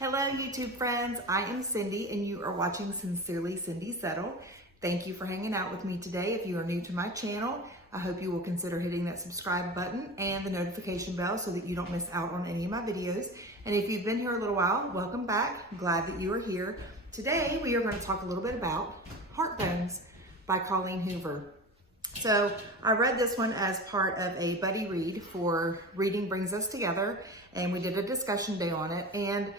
Hello YouTube friends, I am Cindy and you are watching Sincerely Cindy Settle. Thank you for hanging out with me today. If you are new to my channel, I hope you will consider hitting that subscribe button and the notification bell so that you don't miss out on any of my videos. And if you've been here a little while, welcome back. I'm glad that you are here. Today we are going to talk a little bit about Heartbones by Colleen Hoover. So I read this one as part of a buddy read for Reading Brings Us Together, and we did a discussion day on it. And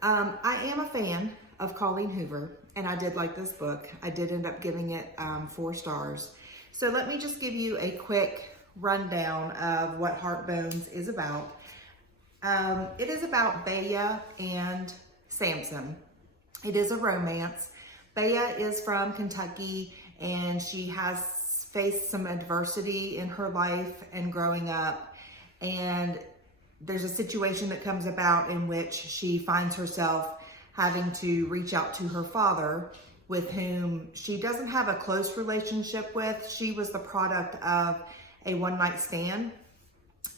I am a fan of Colleen Hoover, and I did like this book. I did end up giving it 4 stars. So let me just give you a quick rundown of what Heartbones is about. It is about Beyah and Samson. It is a romance. Beyah is from Kentucky, and she has faced some adversity in her life and growing up. And there's a situation that comes about in which she finds herself having to reach out to her father, with whom she doesn't have a close relationship with. She was the product of a one-night stand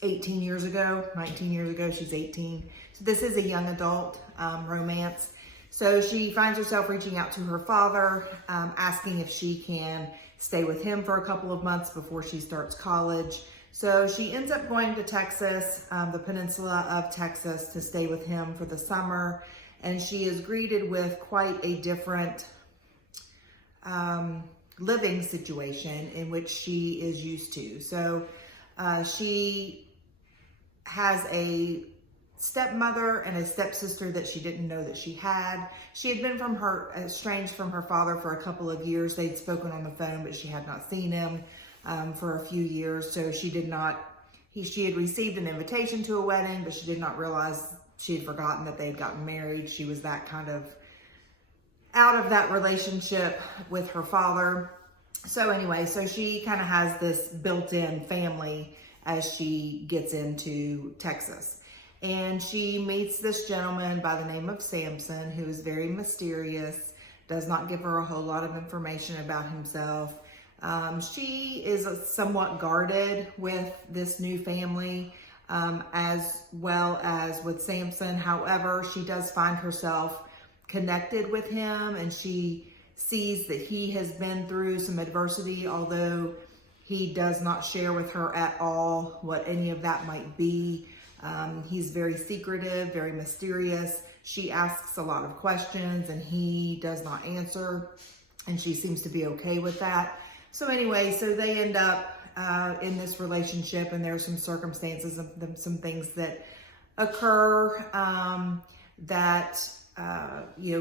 18 years ago, 19 years ago, she's 18. So this is a young adult romance. So she finds herself reaching out to her father, asking if she can stay with him for a couple of months before she starts college. So she ends up going to Texas, the peninsula of Texas, to stay with him for the summer. And she is greeted with quite a different living situation in which she is used to. So she has a stepmother and a stepsister that she didn't know that she had. She had been estranged from her father for a couple of years. They'd spoken on the phone, but she had not seen him for a few years. So she had received an invitation to a wedding, but she did not realize she had forgotten that they had gotten married. She was that kind of out of that relationship with her father. So anyway, so she kind of has this built-in family as she gets into Texas. And she meets this gentleman by the name of Samson, who is very mysterious, does not give her a whole lot of information about himself. She is somewhat guarded with this new family, as well as with Samson. However, she does find herself connected with him, and she sees that he has been through some adversity, although he does not share with her at all what any of that might be. He's very secretive, very mysterious. She asks a lot of questions and he does not answer, and she seems to be okay with that. So anyway, so they end up in this relationship, and there are some circumstances, some things that occur that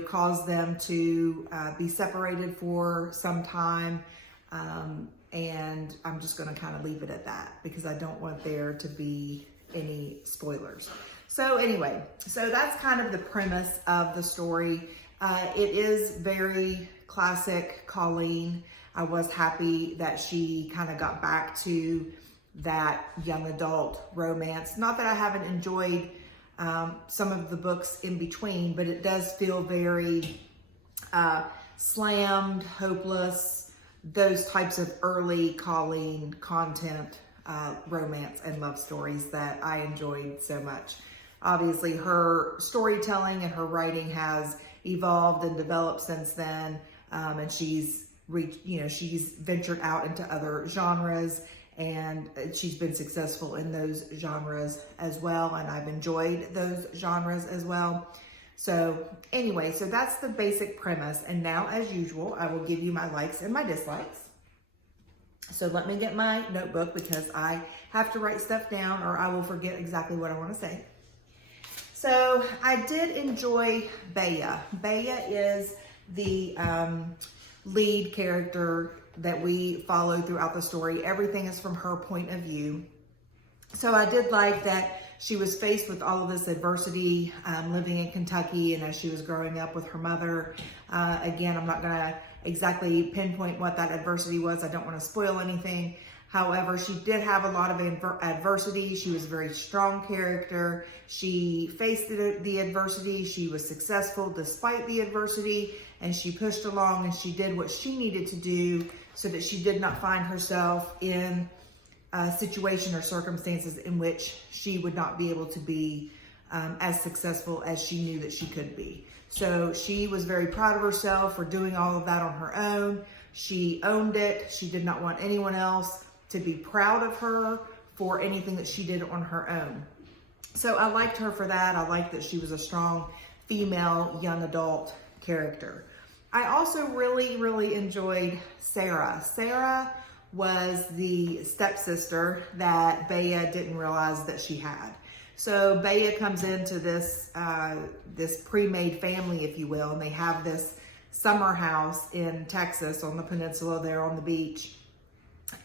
cause them to be separated for some time. And I'm just going to kind of leave it at that because I don't want there to be any spoilers. So anyway, so that's kind of the premise of the story. It is very classic Colleen. I was happy that she kind of got back to that young adult romance. Not that I haven't enjoyed some of the books in between, but it does feel very slammed, hopeless, those types of early Colleen content, romance and love stories that I enjoyed so much. Obviously, her storytelling and her writing has evolved and developed since then, and she's ventured out into other genres, and she's been successful in those genres as well, and I've enjoyed those genres as well. So anyway, so that's the basic premise, and now, as usual, I will give you my likes and my dislikes. So let me get my notebook because I have to write stuff down or I will forget exactly what I want to say. So I did enjoy Beyah. Beyah is the lead character that we follow throughout the story. Everything is from her point of view. So I did like that she was faced with all of this adversity living in Kentucky, and as she was growing up with her mother. Again, I'm not going to exactly pinpoint what that adversity was. I don't want to spoil anything. However, she did have a lot of adversity. She was a very strong character. She faced the adversity. She was successful despite the adversity, and she pushed along and she did what she needed to do so that she did not find herself in a situation or circumstances in which she would not be able to be as successful as she knew that she could be. So she was very proud of herself for doing all of that on her own. She owned it. She did not want anyone else to be proud of her for anything that she did on her own. So I liked her for that. I liked that she was a strong female young adult character. I also really, really enjoyed SARA. SARA was the stepsister that Bea didn't realize that she had. So Bea comes into this this pre-made family, if you will, and they have this summer house in Texas on the peninsula there on the beach.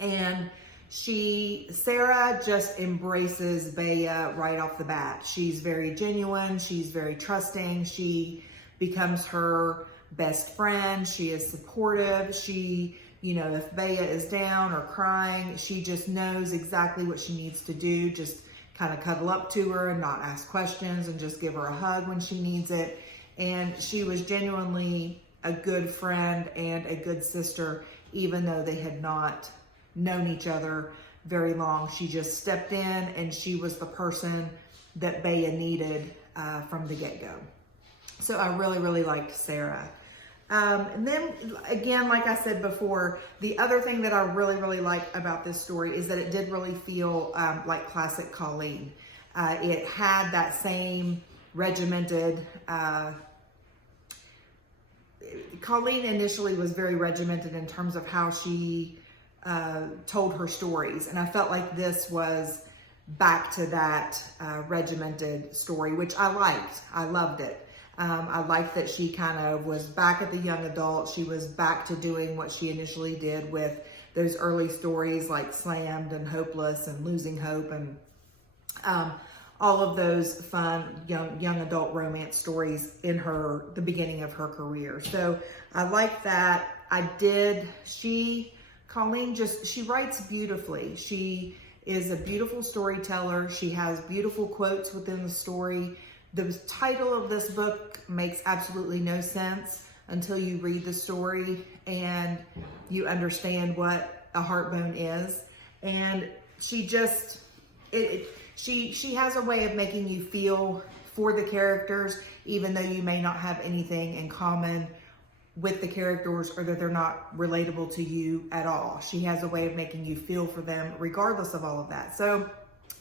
And SARA just embraces Bea right off the bat. She's very genuine. She's very trusting. She becomes her best friend. She is supportive. She, you know, if Bea is down or crying, she just knows exactly what she needs to do. Just kind of cuddle up to her and not ask questions and just give her a hug when she needs it. And she was genuinely a good friend and a good sister, even though they had not known each other very long. She just stepped in and she was the person that Bea needed from the get-go. So I really, really liked SARA. And then again, like I said before, the other thing that I really, really like about this story is that it did really feel like classic Colleen. It had that same regimented, Colleen initially was very regimented in terms of how she told her stories. And I felt like this was back to that regimented story, which I liked. I loved it. I liked that she kind of was back at the young adult. She was back to doing what she initially did with those early stories like Slammed and Hopeless and Losing Hope and all of those fun young adult romance stories in the beginning of her career. So I like that. Colleen she writes beautifully. She is a beautiful storyteller. She has beautiful quotes within the story. The title of this book makes absolutely no sense until you read the story and you understand what a heartbone is. And she has a way of making you feel for the characters, even though you may not have anything in common with the characters or that they're not relatable to you at all. She has a way of making you feel for them regardless of all of that. So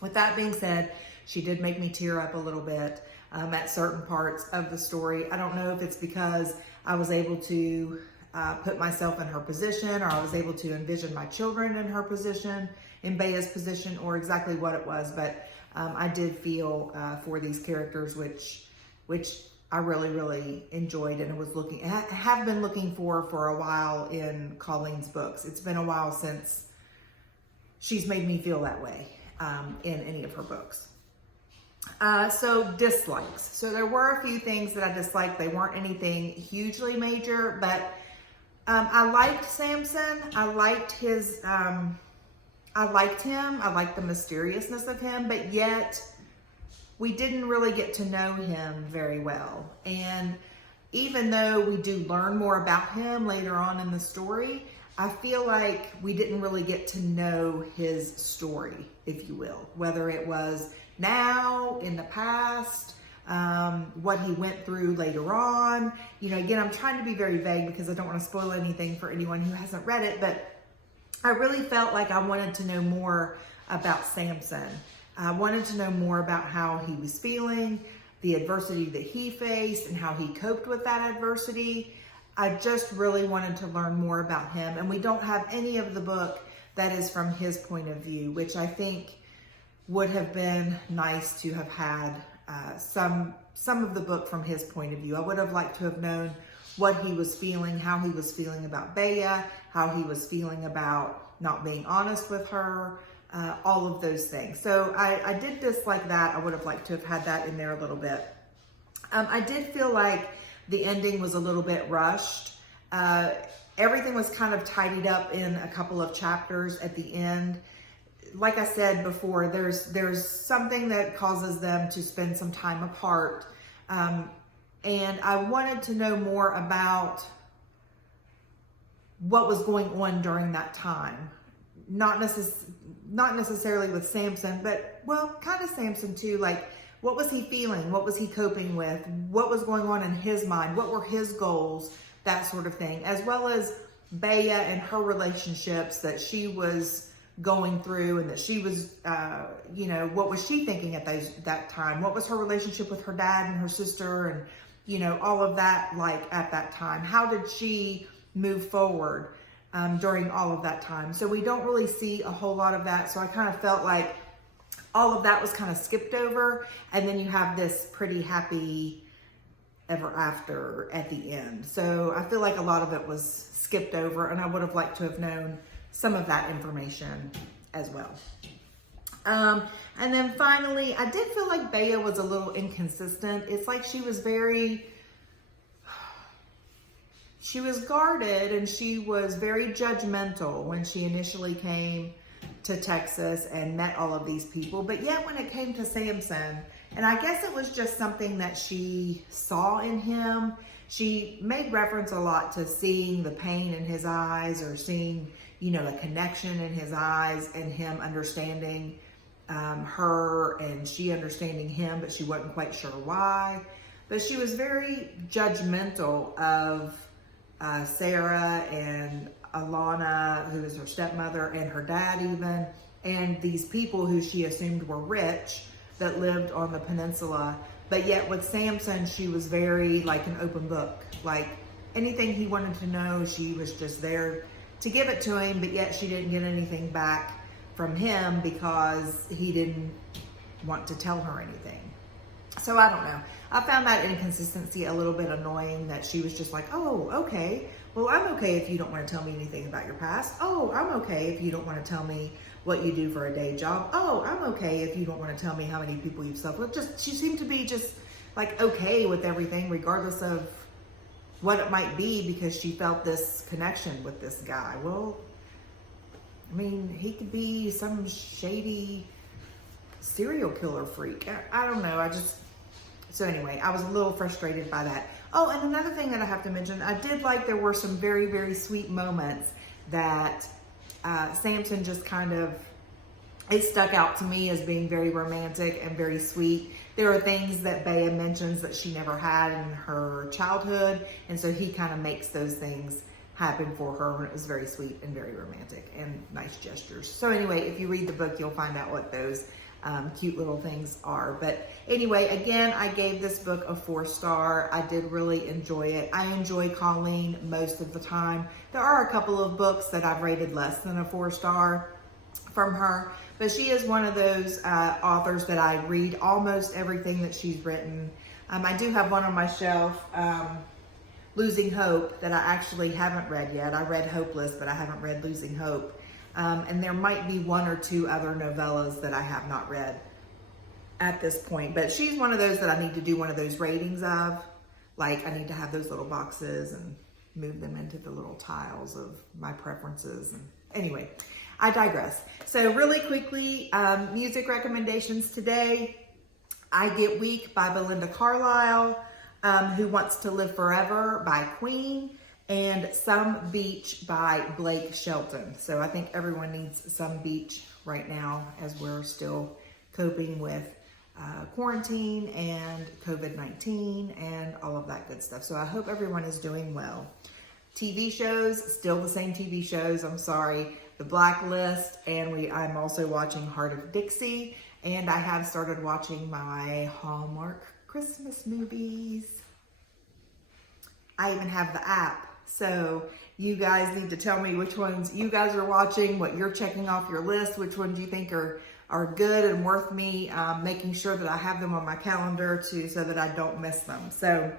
with that being said, she did make me tear up a little bit at certain parts of the story. I don't know if it's because I was able to put myself in her position, or I was able to envision my children in her position, in Bea's position, or exactly what it was, but I did feel for these characters, which I really, really enjoyed and have been looking for a while in Colleen's books. It's been a while since she's made me feel that way in any of her books. So dislikes. So there were a few things that I disliked. They weren't anything hugely major, but I liked Samson. I liked him. I liked the mysteriousness of him, but yet we didn't really get to know him very well. And even though we do learn more about him later on in the story, I feel like we didn't really get to know his story, if you will, whether it was now, in the past, what he went through later on. You know, again, I'm trying to be very vague because I don't want to spoil anything for anyone who hasn't read it, but I really felt like I wanted to know more about Samson. I wanted to know more about how he was feeling, the adversity that he faced, and how he coped with that adversity. I just really wanted to learn more about him, and we don't have any of the book that is from his point of view, which I think would have been nice to have had some of the book from his point of view. I would have liked to have known what he was feeling, how he was feeling about Bea, how he was feeling about not being honest with her, all of those things. So I did dislike that. I would have liked to have had that in there a little bit. I did feel like the ending was a little bit rushed. Everything was kind of tidied up in a couple of chapters at the end. Like I said before, there's something that causes them to spend some time apart. And I wanted to know more about what was going on during that time. Not necessarily with Samson, but, well, kind of Samson too. Like, what was he feeling? What was he coping with? What was going on in his mind? What were his goals? That sort of thing, as well as Bea and her relationships that she was going through, and that she was, you know, what was she thinking at that time? What was her relationship with her dad and her sister, and, you know, all of that, like, at that time? How did she move forward during all of that time? So we don't really see a whole lot of that. So I kind of felt like all of that was kind of skipped over. And then you have this pretty happy ever after at the end. So I feel like a lot of it was skipped over, and I would have liked to have known some of that information as well. And then finally, I did feel like Bea was a little inconsistent. It's like she was guarded, and she was very judgmental when she initially came to Texas and met all of these people. But yet when it came to Samson, and I guess it was just something that she saw in him, she made reference a lot to seeing the pain in his eyes, or seeing, you know, a connection in his eyes, and him understanding her, and she understanding him, but she wasn't quite sure why. But she was very judgmental of SARA and Alana, who is her stepmother, and her dad even, and these people who she assumed were rich that lived on the peninsula. But yet with Samson, she was very like an open book. Like anything he wanted to know, she was just there to give it to him, but yet she didn't get anything back from him because he didn't want to tell her anything. So I don't know. I found that inconsistency a little bit annoying, that she was just like, oh, okay. Well, I'm okay if you don't want to tell me anything about your past. Oh, I'm okay if you don't want to tell me what you do for a day job. Oh, I'm okay if you don't want to tell me how many people you've slept with. Just, she seemed to be just like okay with everything, regardless of what it might be, because she felt this connection with this guy. Well, I mean, he could be some shady serial killer freak. I don't know. So anyway, I was a little frustrated by that. Oh, and another thing that I have to mention, I did like there were some very, very sweet moments that Samson just kind of, it stuck out to me as being very romantic and very sweet. There are things that Bea mentions that she never had in her childhood, and so he kind of makes those things happen for her, and it was very sweet and very romantic and nice gestures. So anyway, if you read the book, you'll find out what those cute little things are. But anyway, again, I gave this book a 4-star. I did really enjoy it. I enjoy Colleen most of the time. There are a couple of books that I've rated less than a 4-star from her, but she is one of those authors that I read almost everything that she's written. I do have one on my shelf, Losing Hope, that I actually haven't read yet. I read Hopeless, but I haven't read Losing Hope. And there might be 1 or 2 other novellas that I have not read at this point. But she's one of those that I need to do one of those ratings of. Like, I need to have those little boxes and move them into the little tiles of my preferences. And anyway, I digress. So really quickly, music recommendations today. I Get Weak by Belinda Carlisle. Who Wants to Live Forever by Queen. And Some Beach by Blake Shelton. So I think everyone needs some beach right now, as we're still coping with quarantine and COVID-19 and all of that good stuff. So I hope everyone is doing well. TV shows, still the same TV shows, I'm sorry. The Blacklist, and I'm also watching Hart of Dixie, and I have started watching my Hallmark Christmas movies. I even have the app. So you guys need to tell me which ones you guys are watching, what you're checking off your list, which ones you think are good and worth me making sure that I have them on my calendar so that I don't miss them. So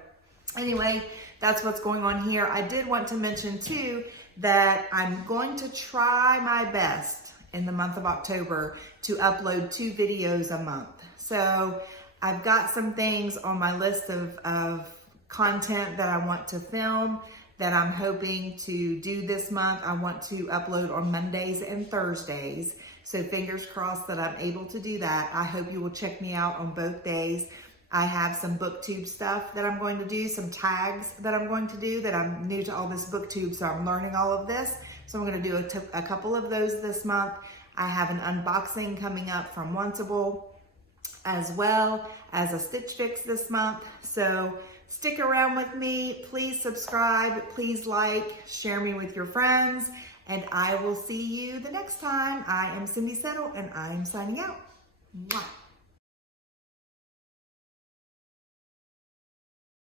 anyway, that's what's going on here. I did want to mention too that I'm going to try my best in the month of October to upload 2 videos a month. So I've got some things on my list of content that I want to film that I'm hoping to do this month. I want to upload on Mondays and Thursdays. So fingers crossed that I'm able to do that. I hope you will check me out on both days. I have some booktube stuff that I'm going to do, some tags that I'm going to do, that I'm new to all this booktube, so I'm learning all of this. So I'm gonna do a couple of those this month. I have an unboxing coming up from Wantable. as well as a Stitch Fix this month. So stick around with me. Please subscribe. Please like, share me with your friends, and I will see you the next time. I am Cindy Settle, and I am signing out. Mwah.